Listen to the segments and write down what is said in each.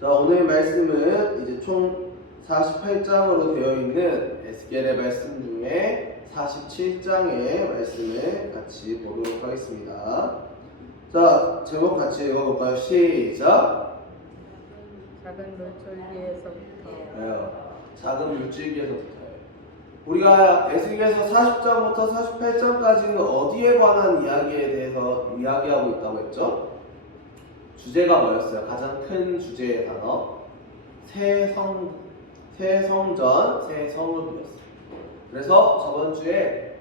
자, 오늘 말씀은 이제 총 48장으로 되어 있는 에스겔의 말씀 중에 47장의 말씀을 같이 보도록 하겠습니다. 자, 제목 같이 읽어볼까요? 시작! 작은 물줄기에서부터. 작은 물줄기에서부터요. 우리가 에스겔에서 40장부터 48장까지는 어디에 관한 이야기에 대해서 이야기하고 있다고 했죠? 주제가 뭐였어요? 가장 큰 주제의 단어 새 성전, 새 성읍이었어요. 그래서 저번 주에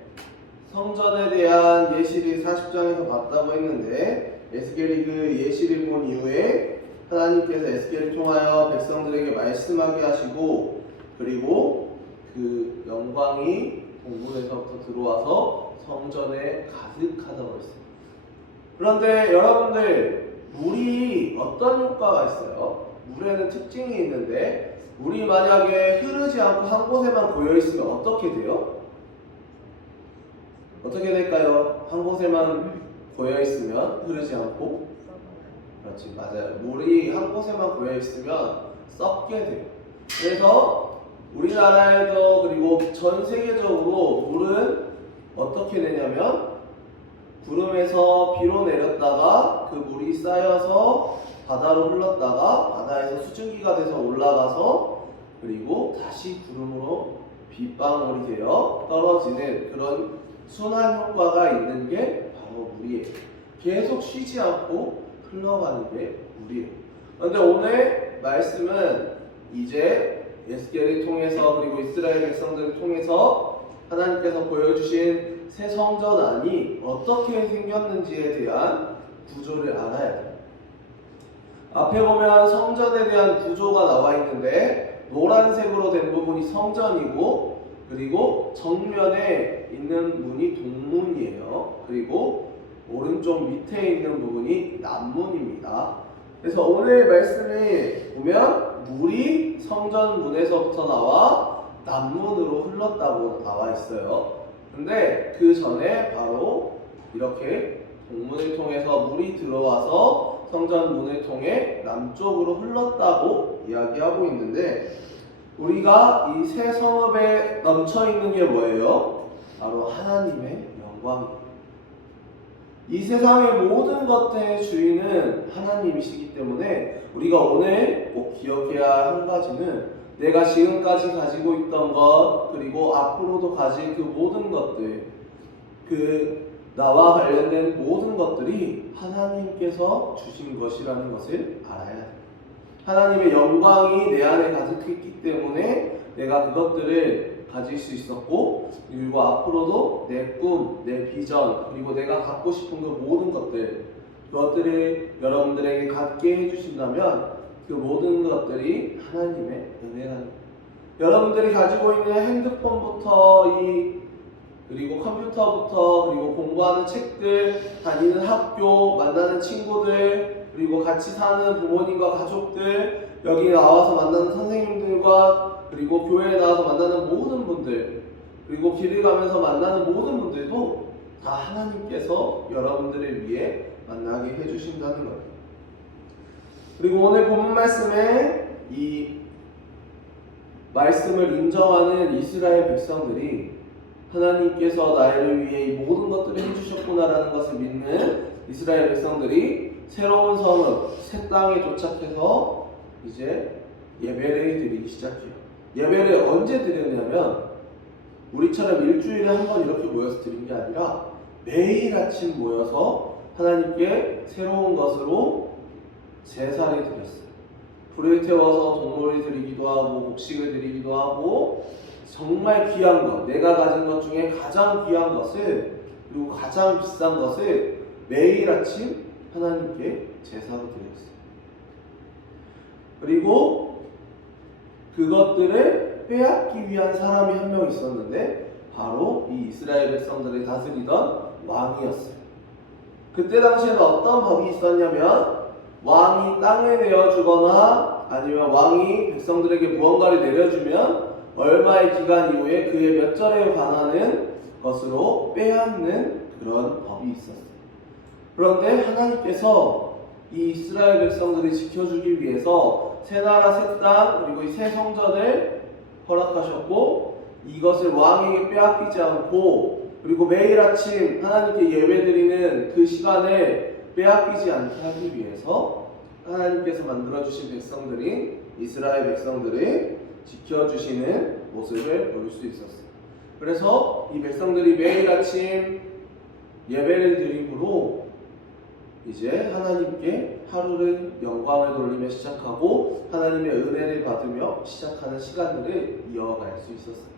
성전에 대한 예시를 40장에서 봤다고 했는데 에스겔이 그 예시를 본 이후에 하나님께서 에스겔을 통하여 백성들에게 말씀하게 하시고, 그리고 그 영광이 동문에서부터 들어와서 성전에 가득하다고 했어요. 그런데 여러분들, 물이 어떤 효과가 있어요? 물에는 특징이 있는데, 물이 만약에 흐르지 않고 한 곳에만 고여 있으면 어떻게 돼요? 어떻게 될까요? 한 곳에만 고여 있으면 흐르지 않고, 그렇지, 맞아요. 물이 한 곳에만 고여 있으면 썩게 돼요. 그래서 우리나라에도 그리고 전 세계적으로 물은 어떻게 되냐면, 구름에서 비로 내렸다가 그 물이 쌓여서 바다로 흘렀다가 바다에서 수증기가 돼서 올라가서 그리고 다시 구름으로 빗방울이 되어 떨어지는 그런 순환 효과가 있는 게 바로 물이에요. 계속 쉬지 않고 흘러가는 게 물이에요. 그런데 오늘 말씀은 이제 에스겔을 통해서 그리고 이스라엘 백성들을 통해서 하나님께서 보여주신 새 성전 안이 어떻게 생겼는지에 대한 구조를 알아야 돼요. 앞에 보면 성전에 대한 구조가 나와 있는데, 노란색으로 된 부분이 성전이고, 그리고 정면에 있는 문이 동문이에요. 그리고 오른쪽 밑에 있는 부분이 남문입니다. 그래서 오늘 말씀을 보면 물이 성전 문에서부터 나와 남문으로 흘렀다고 나와 있어요. 근데 그 전에 바로 이렇게 동문을 통해서 물이 들어와서 성전 문을 통해 남쪽으로 흘렀다고 이야기하고 있는데, 우리가 이 새 성읍에 넘쳐 있는 게 뭐예요? 바로 하나님의 영광이에요. 이 세상의 모든 것들의 주인은 하나님이시기 때문에 우리가 오늘 꼭 기억해야 할 한 가지는, 내가 지금까지 가지고 있던 것, 그리고 앞으로도 가질 그 모든 것들, 그 나와 관련된 모든 것들이 하나님께서 주신 것이라는 것을 알아야 해요. 하나님의 영광이 내 안에 가득했기 때문에 내가 그것들을 가질 수 있었고, 그리고 앞으로도 내 꿈, 내 비전, 그리고 내가 갖고 싶은 그 모든 것들, 그것들을 여러분들에게 갖게 해주신다면 그 모든 것들이 하나님의 은혜라는 거예요. 여러분들이 가지고 있는 핸드폰부터 그리고 컴퓨터부터, 그리고 공부하는 책들, 다니는 학교, 만나는 친구들, 그리고 같이 사는 부모님과 가족들, 여기 나와서 만나는 선생님들과, 그리고 교회에 나와서 만나는 모든 분들, 그리고 길을 가면서 만나는 모든 분들도 다 하나님께서 여러분들을 위해 만나게 해주신다는 거예요. 그리고 오늘 본문 말씀에 이 말씀을 인정하는 이스라엘 백성들이 하나님께서 나를 위해 이 모든 것들을 해주셨구나라는 것을 믿는 이스라엘 백성들이 새로운 성읍, 새 땅에 도착해서 이제 예배를 드리기 시작해요. 예배를 언제 드렸냐면, 우리처럼 일주일에 한 번 이렇게 모여서 드린 게 아니라 매일 아침 모여서 하나님께 새로운 것으로 제사를 드렸어요. 불을 태워서 동물을 드리기도 하고 곡식을 드리기도 하고, 정말 귀한 것, 내가 가진 것 중에 가장 귀한 것을, 그리고 가장 비싼 것을 매일 아침 하나님께 제사로 드렸어요. 그리고 그것들을 빼앗기 위한 사람이 한 명 있었는데, 바로 이 이스라엘 백성들을 다스리던 왕이었어요. 그때 당시에는 어떤 법이 있었냐면, 왕이 땅을 내어주거나 아니면 왕이 백성들에게 무언가를 내려주면 얼마의 기간 이후에 그의 몇 절에 관하는 것으로 빼앗는 그런 법이 있었어요. 그런데 하나님께서 이 이스라엘 백성들이 지켜주기 위해서 새 나라 새 땅 그리고 이 새 성전을 허락하셨고 이것을 왕에게 빼앗기지 않고 그리고 매일 아침 하나님께 예배드리는 그 시간을 빼앗기지 않게 하기 위해서 하나님께서 만들어주신 백성들인 이스라엘 백성들을 지켜주시는 모습을 볼 수 있었어요. 그래서 이 백성들이 매일 아침 예배를 드림으로 이제 하나님께 하루를 영광을 돌리며 시작하고 하나님의 은혜를 받으며 시작하는 시간들을 이어갈 수 있었어요.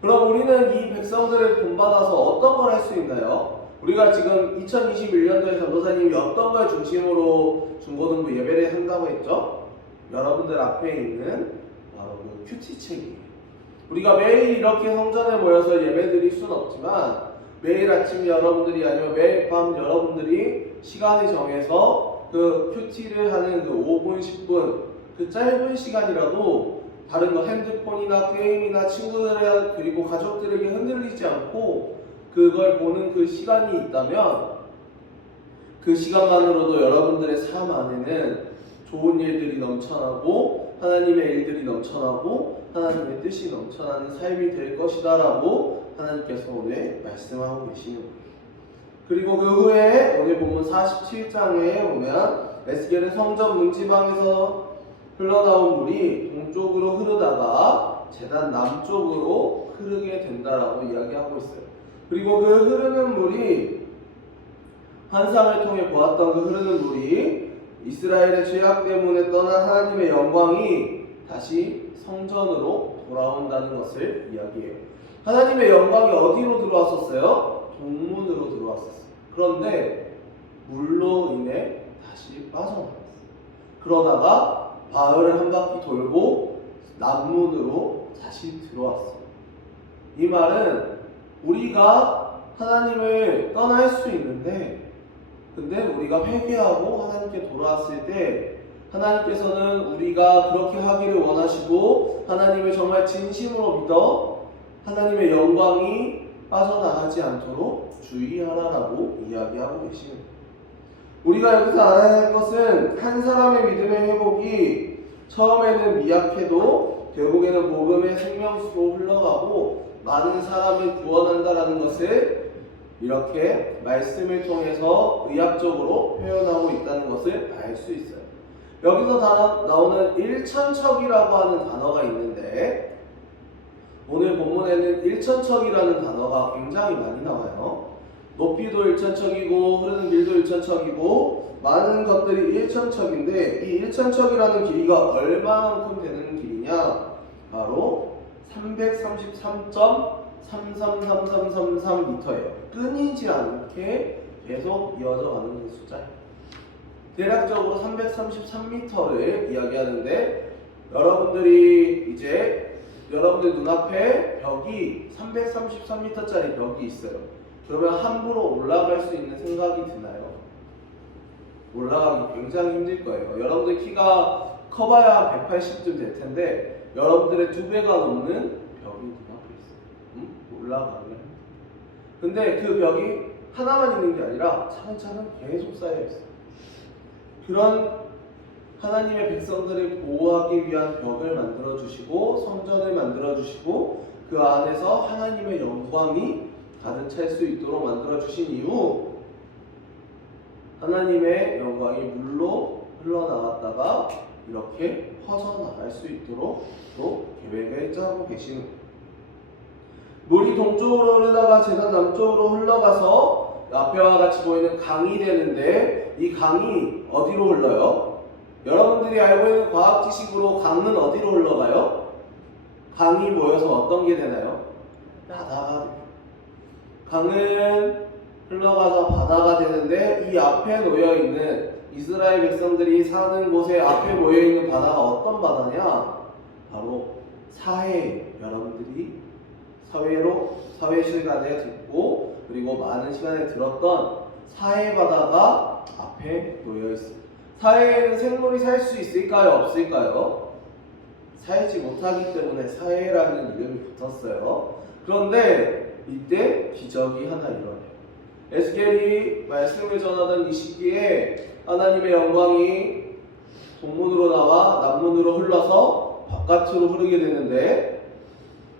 그럼 우리는 이 백성들을 본받아서 어떤 걸 할 수 있나요? 우리가 지금 2021년도에 전도사님이 어떤 걸 중심으로 중고등부 예배를 한다고 했죠? 여러분들 앞에 있는 바로 그 큐티책이에요. 우리가 매일 이렇게 성전에 모여서 예배드릴 수는 없지만 매일 아침 여러분들이 아니면 매일 밤 여러분들이 시간을 정해서 그 큐티를 하는 그 5분, 10분 그 짧은 시간이라도 다른 거 핸드폰이나 게임이나 친구들 그리고 가족들에게 흔들리지 않고 그걸 보는 그 시간이 있다면 그 시간만으로도 여러분들의 삶 안에는 좋은 일들이 넘쳐나고 하나님의 일들이 넘쳐나고 하나님의 뜻이 넘쳐나는 삶이 될 것이다 라고 하나님께서 오늘 말씀하고 계시는 거예요. 그리고 그 후에 오늘 본문 47장에 보면 에스겔은 성전 문지방에서 흘러나온 물이 동쪽으로 흐르다가 제단 남쪽으로 흐르게 된다라고 이야기하고 있어요. 그리고 그 흐르는 물이 환상을 통해 보았던 그 흐르는 물이 이스라엘의 죄악 때문에 떠난 하나님의 영광이 다시 성전으로 돌아온다는 것을 이야기해요. 하나님의 영광이 어디로 들어왔었어요? 동문으로 들어왔었어요. 그런데 물로 인해 다시 빠져나갔어요. 그러다가 바울을 한 바퀴 돌고 남문으로 다시 들어왔어요. 이 말은 우리가 하나님을 떠날 수 있는데 근데 우리가 회개하고 하나님께 돌아왔을 때 하나님께서는 우리가 그렇게 하기를 원하시고 하나님을 정말 진심으로 믿어 하나님의 영광이 빠져나가지 않도록 주의하라라고 이야기하고 계시는 거예요. 우리가 여기서 알아야 할 것은 한 사람의 믿음의 회복이 처음에는 미약해도 결국에는 복음의 생명수로 흘러가고 많은 사람을 구원한다라는 것을 이렇게 말씀을 통해서 의학적으로 표현하고 있다는 것을 알 수 있어요. 여기서 나오는 일천척이라고 하는 단어가 있는데 오늘 본문에는 일천척이라는 단어가 굉장히 많이 나와요. 높이도 일천척이고 흐르는 길도 일천척이고 많은 것들이 일천척인데 이 일천척이라는 길이가 얼마만큼 되는 길이냐? 바로 333.333333m예요. 끊이지 않게 계속 이어져 가는 그 숫자예요. 대략적으로 333m를 이야기하는데 여러분들이 이제 여러분들 눈앞에 벽이 333m짜리 벽이 있어요. 그러면 함부로 올라갈 수 있는 생각이 드나요? 올라가기 굉장히 힘들 거예요. 여러분들 키가 커봐야 180쯤 될 텐데 여러분들의 2배가 넘는 벽이 눈앞에 있어요. 올라가면. 근데 그 벽이 하나만 있는 게 아니라 차근차근 계속 쌓여 있어요. 그런 하나님의 백성들을 보호하기 위한 벽을 만들어 주시고 성전을 만들어 주시고 그 안에서 하나님의 영광이 가득 찰 수 있도록 만들어 주신 이후 하나님의 영광이 물로 흘러나갔다가 이렇게 퍼져나갈 수 있도록 또 계획을 짜고 계시는 거예요. 물이 동쪽으로 흐르다가 제단 남쪽으로 흘러가서 앞에와 같이 보이는 강이 되는데 이 강이 어디로 흘러요? 여러분들이 알고 있는 과학 지식으로 강은 어디로 흘러가요? 강이 모여서 어떤 게 되나요? 바다가 돼요. 강은 흘러가서 바다가 되는데 이 앞에 놓여있는 이스라엘 백성들이 사는 곳에 앞에 모여있는 바다가 어떤 바다냐? 바로 사해. 여러분들이 사회 시간에 듣고 그리고 많은 시간에 들었던 사해 바다가 앞에 놓여있습니다. 사해에는 생물이 살 수 있을까요? 없을까요? 살지 못하기 때문에 사해라는 이름이 붙었어요. 그런데 이때 기적이 하나 일어나요. 에스겔이 말씀을 전하던 이 시기에 하나님의 영광이 동문으로 나와 남문으로 흘러서 바깥으로 흐르게 되는데,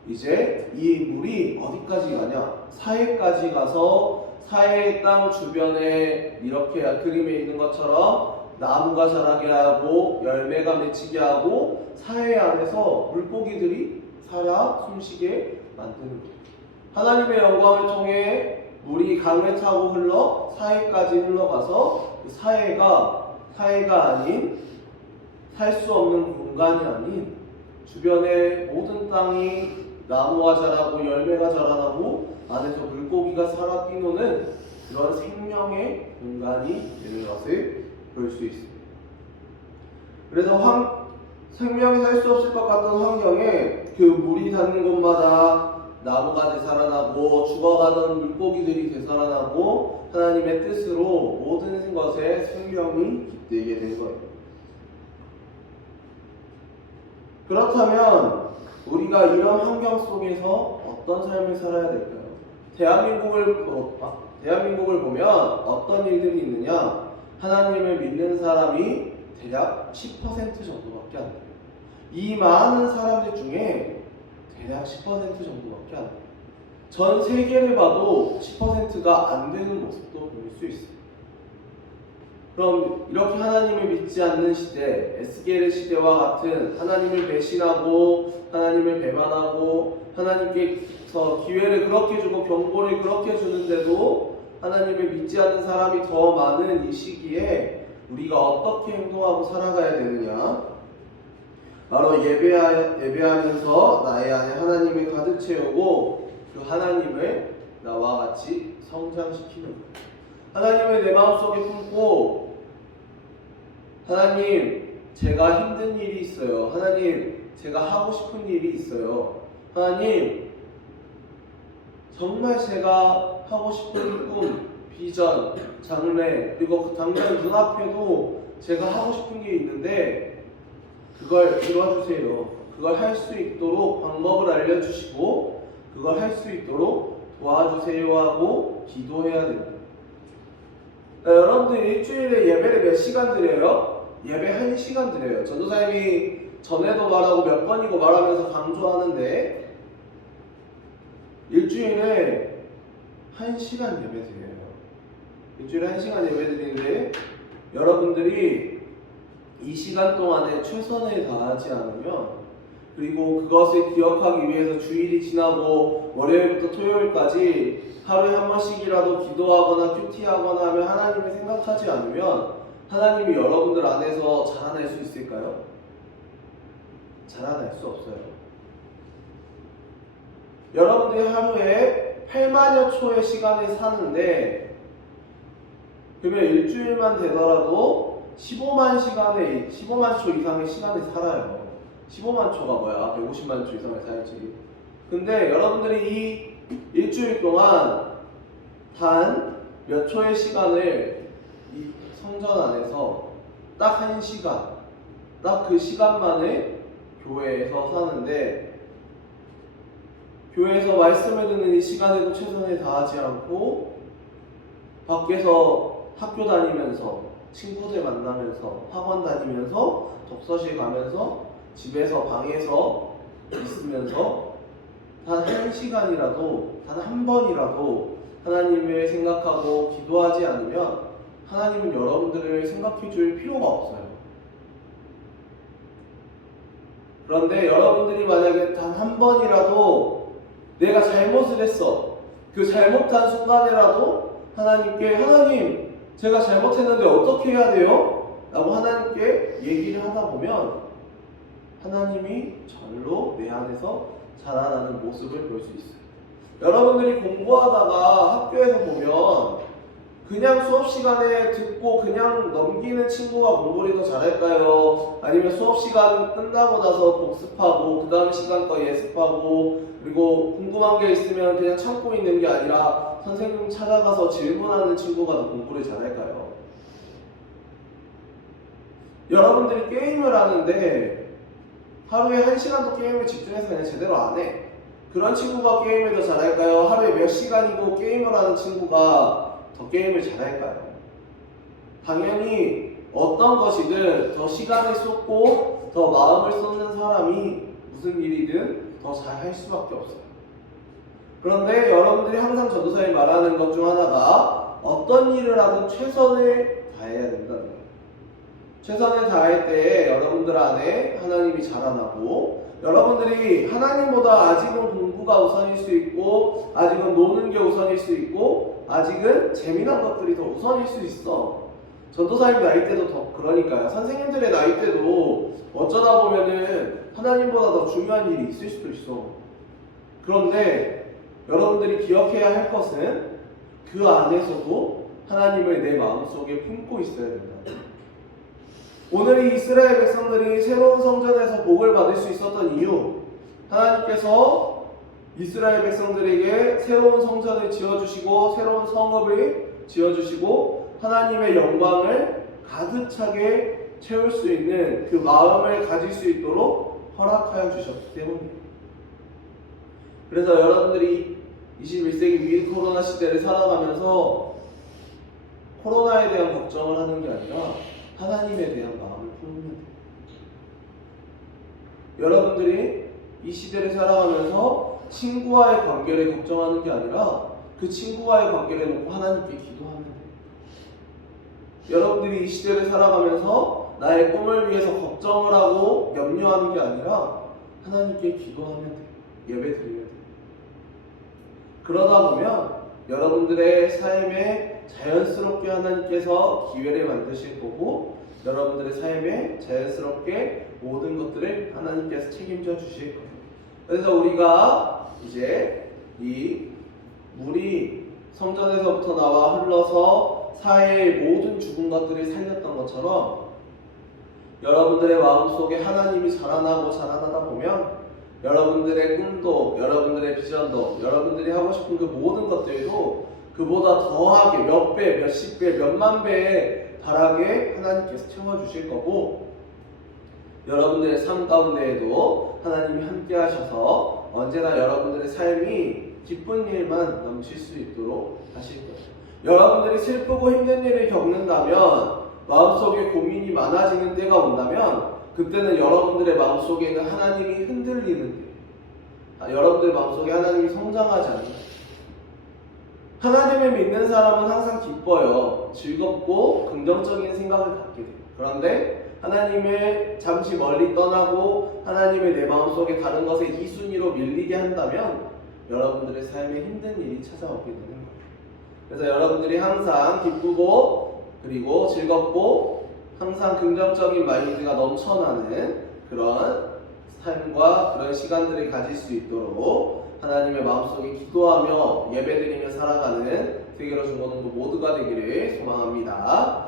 이제 이 물이 어디까지 가냐? 사해까지 가서 사해 땅 주변에 이렇게 그림에 있는 것처럼 나무가 자라게 하고 열매가 맺히게 하고 사해 안에서 물고기들이 살아 숨쉬게 만드는 거예요. 하나님의 영광을 통해 물이 강을 타고 흘러 사해까지 흘러가서 그 사해가 아닌, 살 수 없는 공간이 아닌 주변의 모든 땅이 나무가 자라고 열매가 자라나고 안에서 물고기가 살아 뛰노는 그런 생명의 공간이 되는 것을 볼 수 있습니다. 그래서 생명이 살 수 없을 것 같던 환경에 그 물이 닿는 곳마다 나무가 되살아나고 죽어가던 물고기들이 되살아나고 하나님의 뜻으로 모든 것에 생명이 깃들게 된 거예요. 그렇다면 우리가 이런 환경 속에서 어떤 삶을 살아야 될까요? 대한민국을 보면 어떤 일들이 있느냐? 하나님을 믿는 사람이 대략 10% 정도밖에 안 돼요. 이 많은 사람들 중에 대략 10% 정도밖에 안 돼요. 전 세계를 봐도 10%가 안 되는 모습도 볼 수 있어요. 그럼 이렇게 하나님을 믿지 않는 시대, 에스겔의 시대와 같은 하나님을 배신하고 하나님을 배반하고 하나님께서 기회를 그렇게 주고 경고를 그렇게 주는데도 하나님을 믿지 않는 사람이 더 많은 이 시기에 우리가 어떻게 행동하고 살아가야 되느냐? 바로 예배하면서 나의 안에 하나님을 가득 채우고 그 하나님을 나와 같이 성장시키는 거예요. 하나님을 내 마음속에 품고, 하나님, 제가 힘든 일이 있어요. 하나님, 제가 하고 싶은 일이 있어요. 하나님, 정말 제가 하고 싶은 꿈, 비전, 장래, 그리고 그 당장 눈앞에도 제가 하고 싶은 게 있는데 그걸 이뤄주세요. 그걸 할 수 있도록 방법을 알려주시고 그걸 할 수 있도록 도와주세요 하고 기도해야 됩니다. 여러분들 일주일에 예배를 몇 시간 드려요? 예배 1시간 드려요. 전도사님이 전에도 말하고 몇 번이고 말하면서 강조하는데 일주일에 1시간 예배 드려요. 일주일에 1시간 예배 드리는데 여러분들이 이 시간 동안에 최선을 다하지 않으면, 그리고 그것을 기억하기 위해서 주일이 지나고 월요일부터 토요일까지 하루에 한 번씩이라도 기도하거나 큐티하거나 하면 하나님을 생각하지 않으면 하나님이 여러분들 안에서 자라날 수 있을까요? 자라날 수 없어요. 여러분들이 하루에 8만여 초의 시간을 사는데 그러면 일주일만 되더라도 15만 초 이상의 시간을 살아요. 15만 초가 뭐야? 150만 초 이상을 살지. 근데 여러분들이 이 일주일 동안 단 몇 초의 시간을 이 성전 안에서 딱 1시간, 딱 그 시간만을 교회에서 사는데, 교회에서 말씀을 듣는 이 시간에도 최선을 다하지 않고 밖에서 학교 다니면서 친구들 만나면서 학원 다니면서 독서실 가면서 집에서 방에서 있으면서 단 1시간이라도 단 한 번이라도 하나님을 생각하고 기도하지 않으면 하나님은 여러분들을 생각해 줄 필요가 없어요. 그런데 여러분들이 만약에 단 한 번이라도 내가 잘못을 했어, 그 잘못한 순간에라도 하나님께 하나님 제가 잘못했는데 어떻게 해야 돼요? 라고 하나님께 얘기를 하다 보면 하나님이 절로 내 안에서 자라나는 모습을 볼 수 있어요. 여러분들이 공부하다가 학교에서 보면 그냥 수업 시간에 듣고 그냥 넘기는 친구가 공부를 더 잘할까요? 아니면 수업 시간 끝나고 나서 복습하고 그 다음 시간 거 예습하고 그리고 궁금한 게 있으면 그냥 참고 있는 게 아니라 선생님 찾아가서 질문하는 친구가 더 공부를 잘할까요? 여러분들이 게임을 하는데 하루에 1시간도 게임에 집중해서 그냥 제대로 안 해. 그런 친구가 게임을 더 잘할까요? 하루에 몇 시간이고 게임을 하는 친구가 더 게임을 잘할까요? 당연히 어떤 것이든 더 시간을 쏟고 더 마음을 쏟는 사람이 무슨 일이든 더 잘 할 수밖에 없어요. 그런데 여러분들이 항상 전도사에 말하는 것 중 하나가 어떤 일을 하든 최선을 다해야 된다는 거예요. 최선을 다할 때 여러분들 안에 하나님이 자라나고, 여러분들이 하나님보다 아직은 공부가 우선일 수 있고, 아직은 노는 게 우선일 수 있고, 아직은 재미난 것들이 더 우선일 수 있어. 전도사님 나이 때도 더 그러니까요. 선생님들의 나이 때도 어쩌다 보면은 하나님보다 더 중요한 일이 있을 수도 있어. 그런데 여러분들이 기억해야 할 것은 그 안에서도 하나님을 내 마음속에 품고 있어야 된다. 오늘 이 이스라엘 백성들이 새로운 성전에서 복을 받을 수 있었던 이유, 하나님께서 이스라엘 백성들에게 새로운 성전을 지어주시고 새로운 성읍을 지어주시고 하나님의 영광을 가득 차게 채울 수 있는 그 마음을 가질 수 있도록 허락하여 주셨기 때문이에요. 그래서 여러분들이 21세기 위드 코로나 시대를 살아가면서 코로나에 대한 걱정을 하는 게 아니라 하나님에 대한 마음을 품으면 돼요. 여러분들이 이 시대를 살아가면서 친구와의 관계를 걱정하는 게 아니라 그 친구와의 관계를 놓고 하나님께 기도하면 돼요. 여러분들이 이 시대를 살아가면서 나의 꿈을 위해서 걱정을 하고 염려하는 게 아니라 하나님께 기도하면 돼요. 예배 드리면 돼요. 그러다 보면 여러분들의 삶에 자연스럽게 하나님께서 기회를 만드실 거고, 여러분들의 삶에 자연스럽게 모든 것들을 하나님께서 책임져 주실 거예요. 그래서 우리가 이제 이 물이 성전에서부터 나와 흘러서 사회의 모든 죽은 것들을 살렸던 것처럼 여러분들의 마음속에 하나님이 자라나고 자라나다 보면 여러분들의 꿈도, 여러분들의 비전도, 여러분들이 하고 싶은 그 모든 것들도 그보다 더하게 몇 배, 몇십 배, 몇만 배에 달하게 하나님께서 채워주실 거고, 여러분들의 삶 가운데에도 하나님이 함께 하셔서 언제나 여러분들의 삶이 기쁜 일만 넘칠 수 있도록 하실 거예요. 여러분들이 슬프고 힘든 일을 겪는다면, 마음속에 고민이 많아지는 때가 온다면 그때는 여러분들의 마음속에는 하나님이 흔들리는 데, 여러분들의 마음속에 하나님이 성장하지 않는 거예요. 하나님을 믿는 사람은 항상 기뻐요. 즐겁고 긍정적인 생각을 갖게 돼요. 그런데 하나님을 잠시 멀리 떠나고 하나님을 내 마음속에 다른 것에 이순위로 밀리게 한다면 여러분들의 삶에 힘든 일이 찾아오게 되는 거예요. 그래서 여러분들이 항상 기쁘고 그리고 즐겁고 항상 긍정적인 마인드가 넘쳐나는 그런 삶과 그런 시간들을 가질 수 있도록 하나님의 마음속에 기도하며 예배드리며 살아가는 세계로 중고등부 모두가 되기를 소망합니다.